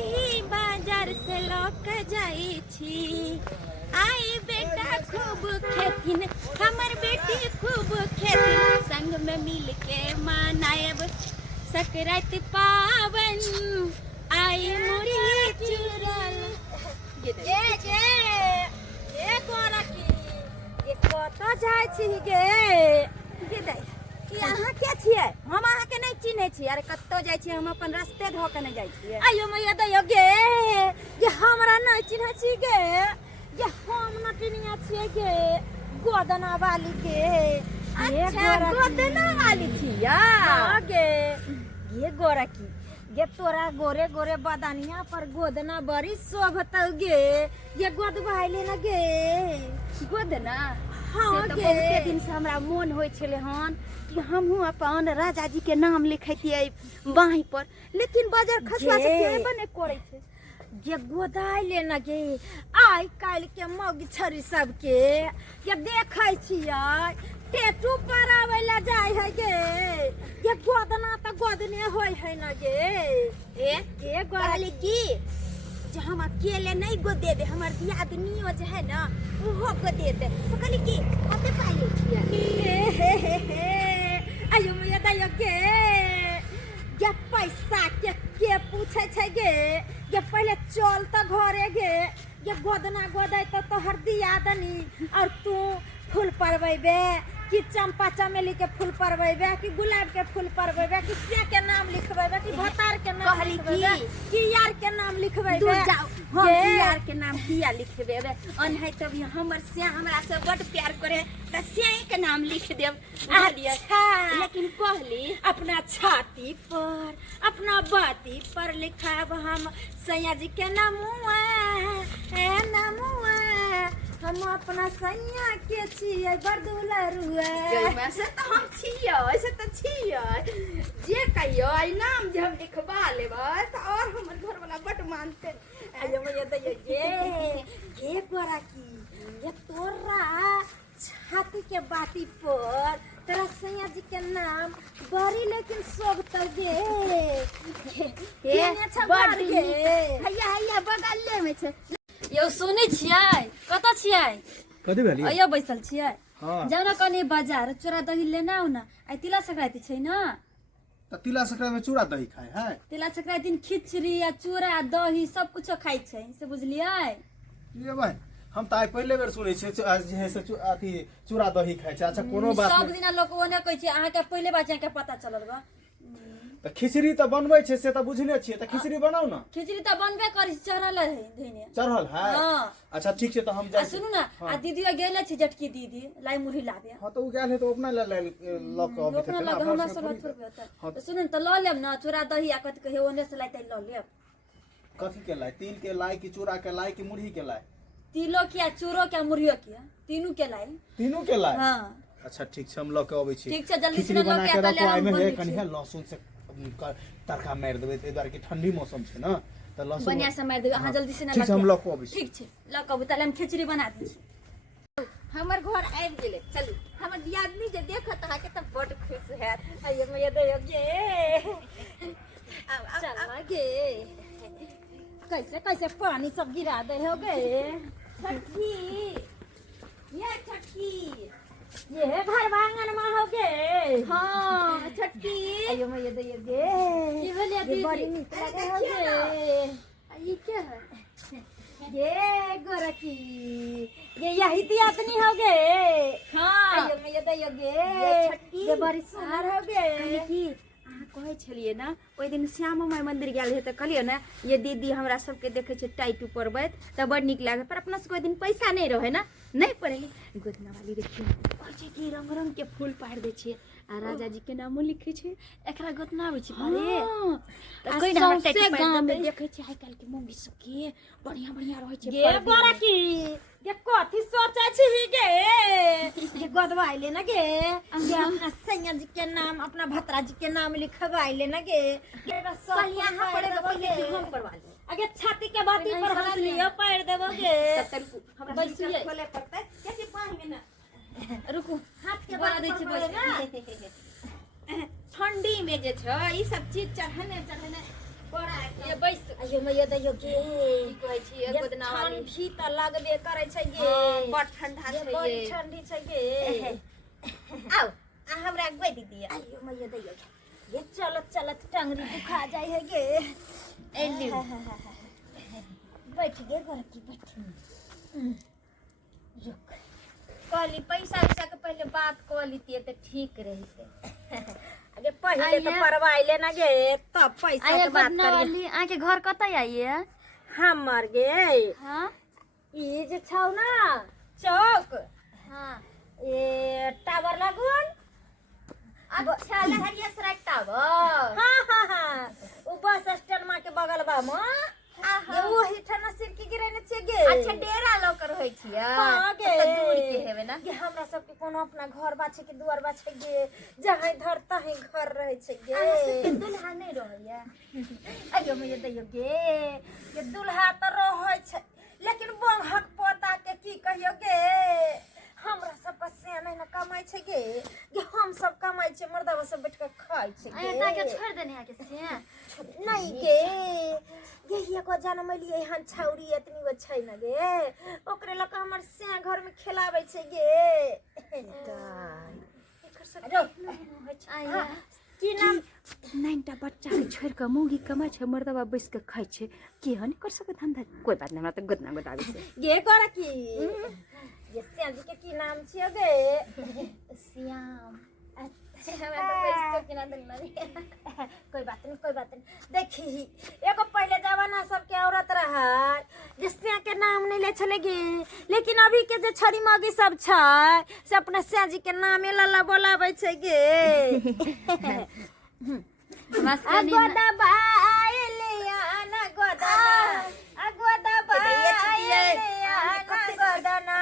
ही बाजार से लौक जाई छी। आई बेटा खूब खेथिन हमर बेटी खूब खेथिन संग में मिल के मनाएब सकरात पावन। आई मुड़ी चुरल ए कोरा की ये कत जाय छी गे दाई यहाँ क्या छियै? हम अहाँ के नहीं चिन्हे छी। अरे कत्तो जाय छी? हम अपन रास्ते धो के नहीं जाय छियै। आयो मैया दैयो गे ये हमरा नहीं चिन्हे छी गे ये हम न चिन्हिया छियै गे गोदना वाली के। अच्छा गोदना वाली छियै गे ये गोरा की ये तोरा गोरे गोरे बदनिया पर गोदना बड़ी शोभतौ गे ये गोदवाइले न गे गोदना। हाँ से तो गे। बहुते दिन से हमरा मोन होय छले हन कि हमहू अपन राजा जी के नाम लिखैतियै बाही पर, लेकिन बाजार खसुआ से केबे नहीं करे छै। ये गोदाइले न गे आइ काल्हि के मौगी छरी सबके ये देखै छियै टेटू पर आवे ला जाय है गे ये गोदना त गोदने होय है न गे। ए कहली की जे हम अकेले नहीं गोदेबे, हमर दियादनियो जे है ना ओहो गोदेते। तो कहली की कते पाइ लै छियै? आयो मैया दैयो गे ये पैसा के पूछे छै गे ये पहले चल त घरे गे ये गोदना गोदै तो तोहर दियादनी और तू फूल परबेबे कि चंपा चमेली के फूल परबेबे कि गुलाब के फूल परबेबे कि सिया के नाम लिखबेबे कि भतार के नाम कहली लिखबेबे कि यार के नाम लिखबेबे। दूर जाओ हम गे। यार के नाम किया लिखबे? अनहै तभी हमर से हमरा से बड़ प्यार करे त से के नाम लिख देब। अच्छा लेकिन कहली अपना छाती पर अपना बाती पर लिखाब हम सैया जी के नमुआ ए नमुआ हम अपना सैया के छियै बरदुलरुआ। में से तो हम छियै, से तो छियै जे कहियो आई नाम जे हम लिखवा लेबै त और हमर घर वाला बड़ मानते। आयो मैया दैयो गे एक बार की ये तोरा छाती के बाती पर तेरा सैया जी के नाम बड़ी लेकिन सब तो गे हे अच्छा बड़ गे हैया हैया बगले में छै। यो सुनै छियै कतऽ छियै? कथी भेलियै? अयो बैसल छियै। हाँ जाउ न कनी बाजार चूड़ा दही लेने आउ न। आइ तिला संक्रांति छै न। त तिला संक्रांति में चूड़ा दही खाए है? तिला संक्रांति दिन खिचड़ी आ चूड़ा दही सब कुछो खाइ छै से बुझलियै? ये भाई हम त आइ पहले बेर सुनै छियै जे है से अथी चूड़ा दही खाए छै। अच्छा कोनो बात सब नहीं। दिना लोग ओने कहै छै अहाँ के पहिले बात अहाँ के पता चलल बा। त खिचड़ी त बनबै छै से त बुझले छियै। त खिचड़ी बनाउ न। खिचड़ी त बनबे करी चढ़ल है धइने। चढ़ल है? हाँ। अच्छा ठीक छै त हम आ जाय सुनू न आ दीदी गेले छै जटकी दीदी लाई मुरही लाबे। हां त उ गेल है त अपना ले ल के अबै अपना लग हमरा सब थोड़बे होतै। हाँ। त सुनू न त ल लेब न चूड़ा दही आ कथि कहे ओने से लाई त ल लेब। कथी के लाई? तिल के लाई कि चूड़ा के लाई कि मुरही के लाई? तिलो किया चूरो किया मुरहियो किया तीनों के लाई। तीनों के लाई? हाँ अच्छा ठीक छै हम ल के अबै छी। ठीक छै जल्दी से खिचड़ी ल बना के के आ रखो आइ में ले है हम कनी है लहसुन से तड़का मार देबै एहि दुआरे कि ठंडी मौसम छै न त लहसुन बढ़िया से मार देबे अहाँ जल्दी से ना ठीक छै हम ल के अबै छी। ठीक छै ल के अबै ताले हम खिचड़ी बना दै छी। हमर घर आबि गेले। चलू हमर दियादनी जे देखत अहाँ के त बड़ खुश हैत। आयो मैया दैयो गे आब चल गे कैसे कैसे पानी सब गिरा दे हो गे। छठी ये छठी ये घर आंगन में हो गे। हाँ छठी आयो मैया दैयो गे की भेलै ये दीदी? बड़ी नीक लगे हो देखिए गे। ये क्या है? ये गोरखी ये यही दियादनी हो गे। हाँ आयो मैया दैयो गे ये छठी। ये बड़ी सुंदर हो गे। कहली की अहाँ कहै छलियै ना ओइ दिन श्यामा माई मंदिर गेल रहे त कहलियै ना ये दीदी हमरा सबके देखे छै टाइट ऊपर बैत त बड़ नीक लागे। पर अपना सबके ओइ दिन पैसा नहीं रहे ना नहीं पड़ेली। गोदना वाली देखियो कहै छै कि रंग रंग के फूल पाड़ दे छै आ राजा जी के नामो लिखे छै एकरा गोदना आबै छै पारे। त कहि ना हमरा टाइट गांव में देखे छै आइ काल के मौगी सबके बढ़िया बढ़िया रहे छै। ये गोरखी ये कथी सोचे छी गे ये गोदवाइले ना गे ये अपना सैया जी के नाम अपना भतरा जी के नाम लिखवाइले ना गे। कल यहाँ पड़े तो पहले हम करवा ले। अगे छाती के बाती पर हंस लियो पैर देबोगे। हमरा बैसिए खोले पड़तै कैसे पानी में ना रुकू हाथ के बोला बात दै छी पर बैस। ठंडी में जे छ ई सब चीज चढ़ने चढ़ने पड़ा ये बैस अयो मैया दैयो गे की कहै छी ये गोदना वाली ठंडी त लगबे करे छै गे हाँ, बड़ ठंडा ये छै बड़ी ये ठंडी छै गे आओ आ हमरा गोदी दिया अयो मैया दैयो गे ये चलत चलत टंगरी दुखा जाय है गे ए लियो बैठ गे घर की बैठ रुक कहली पैसा वैसा के पहले बात कह लीतिए तो ठीक रही अगे पहले तो आइए। परवाइले ना गे तब पैसा आइए के बात गोदना करिए वाली आके घर कतै आइए हम मर गे हाँ ई जे छौ ना चौक हाँ ए टावर लगुन अच्छा लहरिया सराय टावर हाँ हाँ हाँ उ बस स्टैंड मा के बगल बा म आहा। ये वही ठना सिर की गिरने छे गे अच्छा डेरा लोकर होय छियै हाँ गे तो दूर के हेबे ना ये हमरा सब के कोनो अपना घर बा छे के दुआर बा छे गे जहाँ धर तहीं घर रहे छे गे दुल्हा नहीं रहैया अयो मैया दैयो गे ये दुल्हा त रहै छे लेकिन बंहक पोता के की कहियो गे हमरा सब पर से नहीं ना कमाई छे गे हम सब कमाई छे मर्दावा सब बैठ के खाई छे आया गे ताके छोड़ देने आके से नहीं गे ये को जनम लिए हन छौरी एतनी गो छै न गे ओकरे लक हमर से घर में खिलाबै छै गे एकर सब आया की नाम नाइनटा बच्चा के छोड़ के मौगी कमाय छै मर्दवा बैस के खाय छै की हन कर सके धंधा कोई बात नहीं हमरा तो गोदना गोदाबे छै गे कर की ये श्याम जी के की नाम छियो गे श्याम हमरा तो बैस के किना देना कोई बात नहीं देखी एगो पहले जमाना सब के औरत रहा जिससे के नाम नहीं ले चले गे लेकिन अभी के जे छरी मगी सब छै से अपने श्याम जी के नामे लला बोलाबै छै गे गोदा बाइलिया ना गोदना गोदा बाइलिया ना गोदना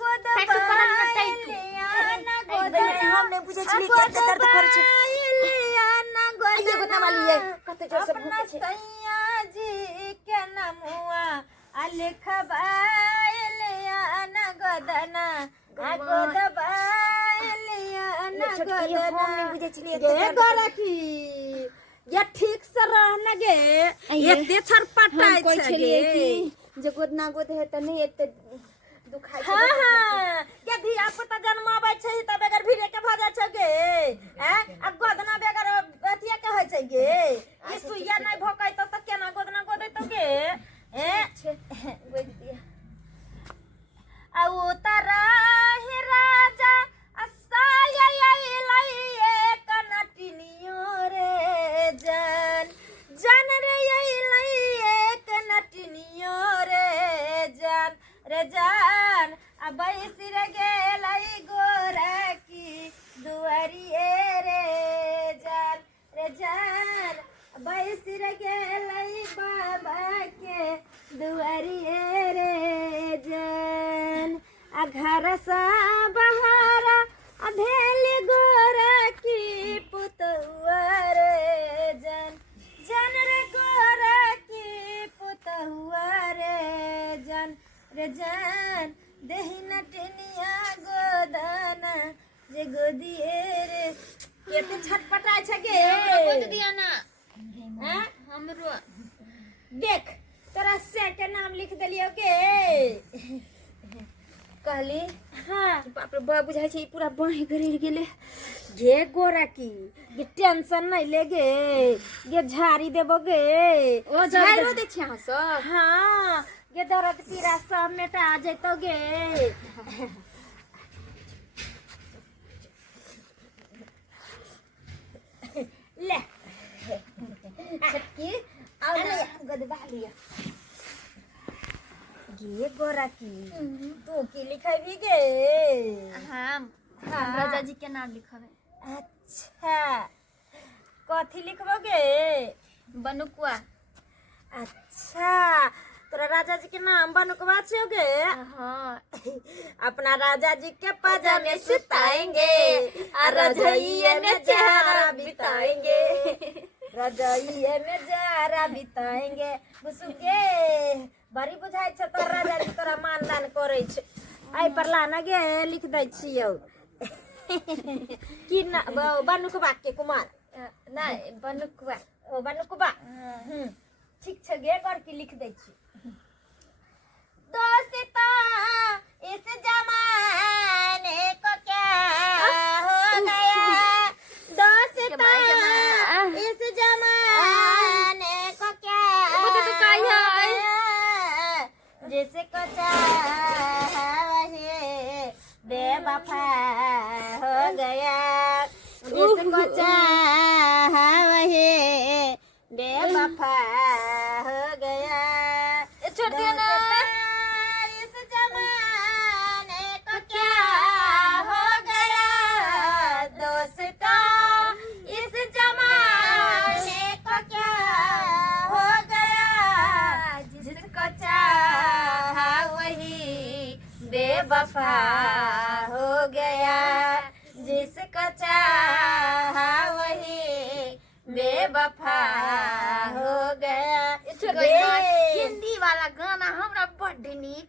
गोदा बाइलिया ना गोदना हमने बुझे छली कते दर्द कर छै ना गोदना गोदना वाली है कते जोर से अपना सैया जी के नमुआ अलिख बाइलिया ना गोदना गोदा बाइलिया ना गोदना हमने बुझे छली गे गोरखी ये ठीक से रहना गे एते छरपटाई छै गे जे गोदना गोद है त नहीं एते दुखाई छै हाँ हाँ के धिया पुता जन्माबै छै त बेगर भिरे के भ जाय छै गे हैं आ गोदना बेगर अथिया के होय छै गे ई सुइया नहीं भोकै त केना गोदना गोदै त गे गोद दिया आ उतरा हे राजा असाया लइए कनटिनियो रे जान जान रे लइए कनटिनियो रे जान अब सिर गेलई गोरा की दुआरिए रे जान अब सिर गेलई बाबा के दुआरिए रे जान आ घर सा बहारा अधेल गोरा की पुतुआ रे जान रे गोरा की पुतुआ रे जान देही नटनिया गोदाना जे गोदिए रे केते छटपटाय छै गे गोद दिया ना हैं हमरो देख तोरा से के नाम लिख देलियो गे कहली हाँ बाप रे बा बुझाई छै ई पूरा बाही गरीर गेले गे गोरा की ये टेंशन नहीं ले गे ये झाड़ी देबो गे ओ झाइरो दे छी अहाँ सब हाँ ये दर्द पीड़ा सब मेटा जैतो गे ले छटकी आओ ना गोदबा लिया गे गोरा की तू की लिखेबी गे हम हाँ। राजा जी के नाम लिखबे अच्छा कथी लिखबोगे बनुकुआ अच्छा तोरा राजा जी के नाम बनुकवा छियोगे हाँ अपना राजा जी के पाजामे सुताएंगे और रजाइए में जहरा बिताएंगे रजाइए में जहरा बिताएंगे बुसुगे बड़ी बुझाई छ तोरा राजा जी तोरा मानदान करे छ आई पर लाना गे लिख दै छियो कि ना बनुकवा के कुमार नहीं बनुकुआ ओ बनुकवा ठीक छै गे कर की लिख दै छी दोस्ता इस जमाने को क्या हो गया दोस्ता इस जमाने को क्या हो गया जिसको चाहा वही बेवफा हो गया जिसको चाहा वही बेवफा हो गया छोड़ दिया ना इस जमाने को क्या हो गया दोस्तों इस जमाने को क्या हो गया जिसको चाहा वही बेवफा हो गया जिसको चाहा वही बेवफा हो गया हिंदी वाला गाना हमरा बड्ड नीक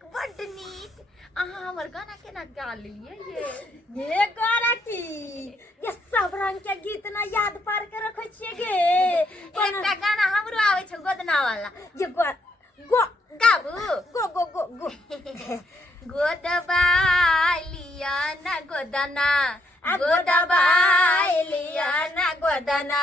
अहाँ हमर गाना केना गा लेलिए ये गाना की ये सब रंग के गीत ना याद पार के रखे छिए गे एकटा गाना हमरो आवे छै गोदना वाला ये गो गो गाबू गो गो गो गो गोदबालिया ना गोदना गोदबालिया ना गोदना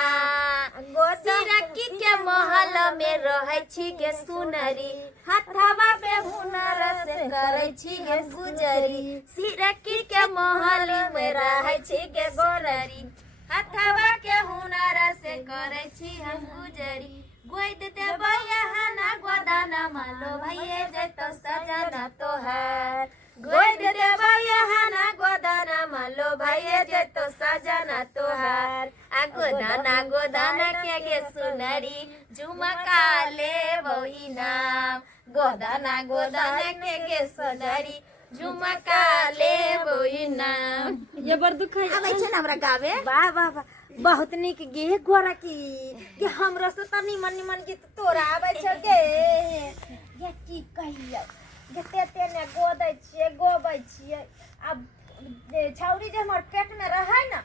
सिरकी के महल में रहै छी गे सुनरी हथवा पे हुनर से करै छी गे गुजरी सिरकी के महल में रहै छी गे गोररी हथवा के हुनर से करै छी हम गुजरी गोद देबै यहाँ ना गोदाना मालो भैये जतो सजना तोहार गोद देबै यहाँ ना गोदाना मालो भैये जतो सजना तोहार आ गोदाना के गे सुनरी झुमका लेबो इनाम गोदाना के गे सुनरी झुमका लेबो इनाम ये बड़ दुख है आबै छै ना हमरा गावे वाह वाह वाह बहुत निक गे गोरा की कि हमरा से त निमन गीत तोरा आबै छ गे ये की कहियो गते ने गोदै छिए गोबै छिए अब छौरी जे हमर पेट में रहै ना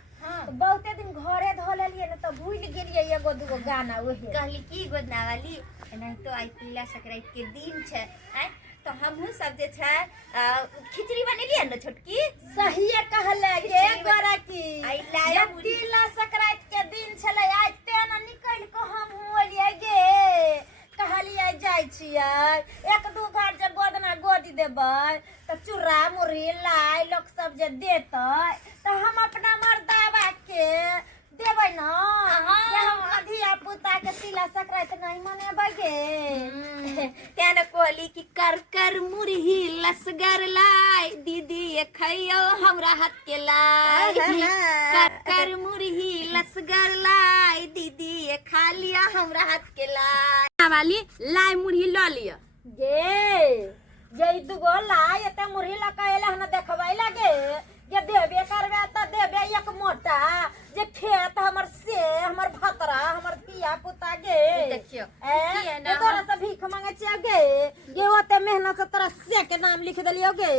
तो बहुते दिन घरे धो लेलिए न तो भूल गेलिए एगो दूगो गाना ओहे कहली की गोदना वाली नहीं तो आई तिला संक्रांति के दिन छै तो हमहू सब जे छै खिचड़ी बनेलिए न छोटकी सहिए कहले गे गोरा की आई लाया तिला संक्रांति के दिन छले आज ते न निकल को हम होलिए गे कहलिए जाय छिए एक दू घाट जे गोदना गोदी देबै तो चूड़ा मुरही लाई लोग सब जे देतै तो हम अपना मर्दावा के देबै ना जे हम अधिया पुता के तिला संक्रांति नहीं मनेबै गे त्यान कहली कि कर कर मुरही लसगर लाई दीदी ये खइयो हमरा हाथ के लाई कर कर मुरही लसगर लाई दीदी ये खा लिया हमरा हाथ के लाई वाली लाई मुरही ल लिया ये दुगो लाई एते मुरही लकाएला हन देखबै लागे ये देबे करबे त देबे एक मोटा जे खेत हमर से हमर भतरा हमर पिया पुता गे देखियो तो तोरा से भीख मांगे छिए गे ओते मेहनत से तोरा से के नाम लिख देलियो गे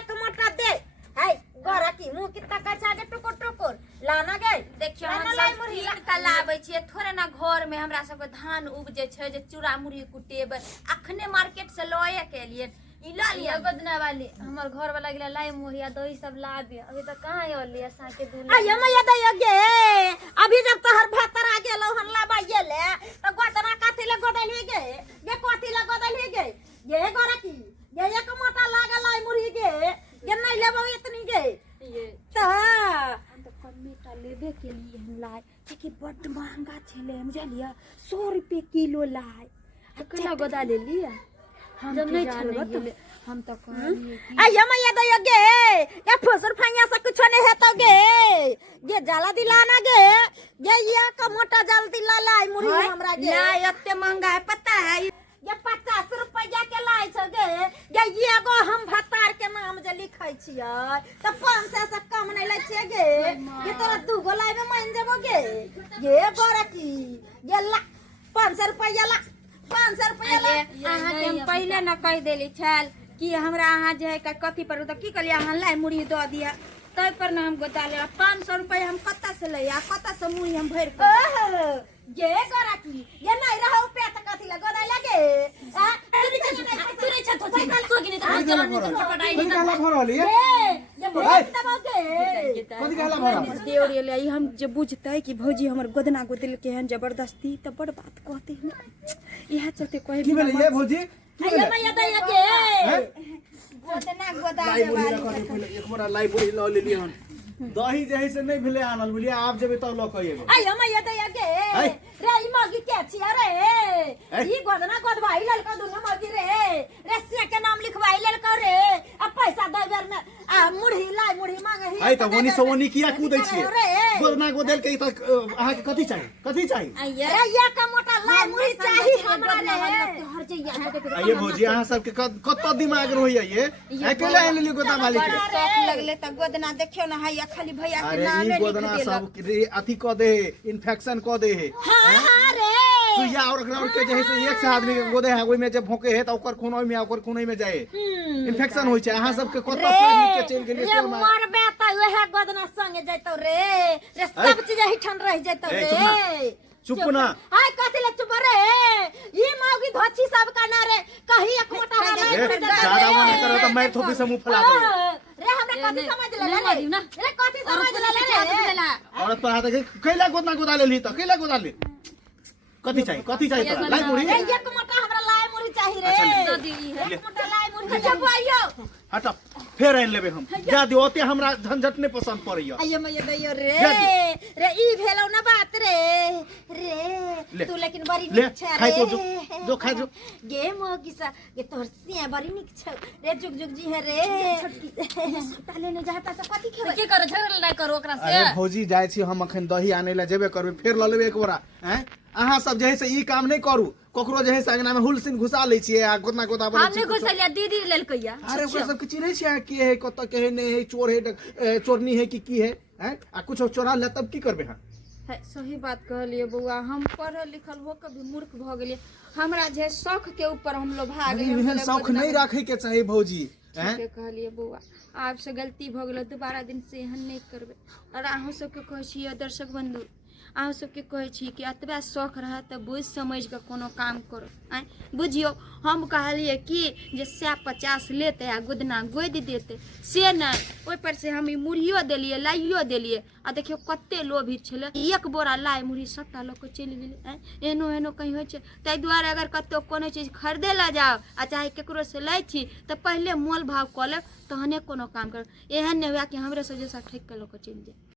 एक मोटा दे हाय गोरा की मुंह कितना कचा के टुकुर टुकुर लाना गे देखियो हम सब तीन का लाबै छिए थोड़े ना घर में हमरा सब के धान उपजे छै जे चूड़ा मुरही कुटेबै अखने मार्केट से लए के लिए ई ला लिया गोदना वाली हमर घर वाला गिला लाई मुरहिया दही सब लाबे अभी तक कहां होली असा के दूध आयो मैया दैयो गे अभी जब तोहर भतरा गेलो हन लाबा गेले तो गोदना काथी ले गोदली गे ये कोथी ले गोदली गे ये गोरा की ये एक मोटा लागल आई मुरही गे ये नहीं लेबो इतनी गे ये ता हम तो कमेटा लेबे के लिए हम लाए कि बड़ महंगा छले बुझलिया 100 रुपए किलो लाए केना गोदा ले लिया हम जब नहीं जाने छलबो तो गेले, हम तो कहलिए कि आयो मैया दैयो गे ये फसर फाइया से कुछ नहीं हेतो गे ये जाला दिलाना गे ये का मोटा जाल दिला लाई मुरही हमरा गे लाई एते महंगा है पता है ये 50 रुपया के लाई छ गे ये एगो हम भतार के नाम जे लिखै छियै त 500 से कम नहीं लै छियै गे ये तोरा दू गो लाई में मान जेबो गे ये गोरा की ये 500 रुपया ला 500 रुपया ला अहाँ के हम पहले न कह देली छल कि हमरा अहाँ जे है कथी पर तो की कहलिए अहाँ लाई मुरही द दिया तय पर ना हम गोदा ले 500 रुपया हम कत्ता से ले आ कत्ता से मुई हम भर के गे गोरा की ये नहीं रहो पे त कथी ला गोदा लगे आ तू नहीं छत होती सो गिनी तो जवान नहीं तो पटाई कथी कहला भरल ये ये मोर दबाओगे कथी कहला भरल देवर ले ई हम जे बुझतै कि भौजी हमर गोदना गोदिल के हन जबरदस्ती त बड़ बात कहते हैं इहा चलते कहे की भेलै ये भौजी की अयो भेलै मैया दैया के गोदना गोदा लाई बोली रखा पहले एक मोरा लाई बोली ल लेली हन दही जे है से नहीं भेले आनल बुलिए आप जेबे त ल कहिएगो अयो मैया दैया के रे ई मगी के छिया रे ई गोदना गोदवाई ललका दुनु मगी रे सिया के नाम लिखवाई ललका रे अब पैसा दे बेर में आ मुढ़ी लाई मुढ़ी मांगे ही आई त वनी सवनी किया कूदै छिए गोदना गोदेल के त अहाँ के कथी चाहिए अरे ये का मोटा लाई मुढ़ी चाहिए हमरा रे हर जइया आइए भौजी अहाँ सबके कत दिमाग रोइए ये अकेले आइन लेली गोदा मालिक के शौक लगले त गोदना देखियो ना हैया खाली भैया के अरे नामे ई लिख गोदना देलक सब रे अथी क दे इन्फेक्शन क दे है हां रे सुइया और ग्राउंड के जैसे एक से आदमी के गोदे है ओइ में जब भोंके है त ओकर खून ओइ में ओकर खून ओइ में जाए इन्फेक्शन होय छै अहाँ सबके कत पेड़ नीचे चल गेलिए रे मरबे त वहे गोदना संगे जइतो रे सब चीज ही ठन रह जइतो रे चुप ना हाय कथि ले चुप रे ई मौगी धोची सब का ना रे कहीं एक मोटा वाला ज्यादा मन करो त मैं थोपी से मुंह फैला दो रे हमरा कथि समझ ले रे कथि समझ ले रे औरत पर हाथ कैला गोदना गोदा लेली त कैला गोदा ले कथी चाहिए तोरा लाई मुड़ी रे एक मोटा हमरा लाई मुड़ी चाहिए रे एक मोटा लाई मुड़ी जब आइयो हट फेर आइन लेबे हम जा दियो ओते हमरा झंझट नहीं पसंद पड़ैया अयो मैया दैयो रे जादी। रे ई भेलौ ना बात रे रे तू लेकिन बड़ी ले, निक छ खाइ रे तो जो खाइ जो। गे मोगी सा ये तोर सिया बड़ी निक छ रे जुग जुग जी है रे ताले ने जाता त कथी तो खेबै की करे झगड़ा लड़ाई करो ओकरा से अरे भौजी जाय छी हम अखन दही आने ला जेबे करबे फेर ल लेबे एक बोरा हैं अहाँ सब जे है से ई काम नहीं करू ककरो जे है से अंगना में हुलसिन घुसा ले छिए आ गोदना गोदा बने हमने घुसलिया दीदी लेलकैया अरे ओकरा सब के चिन्है छियै के है कत के है नहीं है चोर है चोरनी है कि है हैं आ कुछ चोरा ले तब की करबे हां है सही बात कहलिए बउआ हम पढ़ल लिखल हो कभी मूर्ख भ गेलिए हमरा जे शौक के ऊपर हम लोग भाग अरे इहन शौक नहीं रखे के चाही भौजी हैं के कहलिए बउआ आप से गलती भ गेल दोबारा दिन से एहन नहीं करबे और अहाँ सबके कहै छी दर्शक बंधु अहाँ सबके कहै छी कि एतबा शौक रह त बुझ समझ के कोनो काम करो आय बुझियो हम कहलिए कि जे 150 लेते आ गुदना गोद देते से नहीं ओइ पर से हम ई मुढ़ियो देलिए लाइयो देलिए आ देखियो कते लोभी छले एक बोरा लाई मुढ़ी सबटा लोग के चलि गेलै आय एनो कहीं होइ छै ताहि दुआरे अगर कतो कोनो चीज खरीदे ला जाओ आ चाहे केकरो से लै छी त पहले मोल भाव क लेब तहने कोनो काम कर एहन नहीं हुआ कि हमरे से जैसा ठेक के लोग चलि जाए।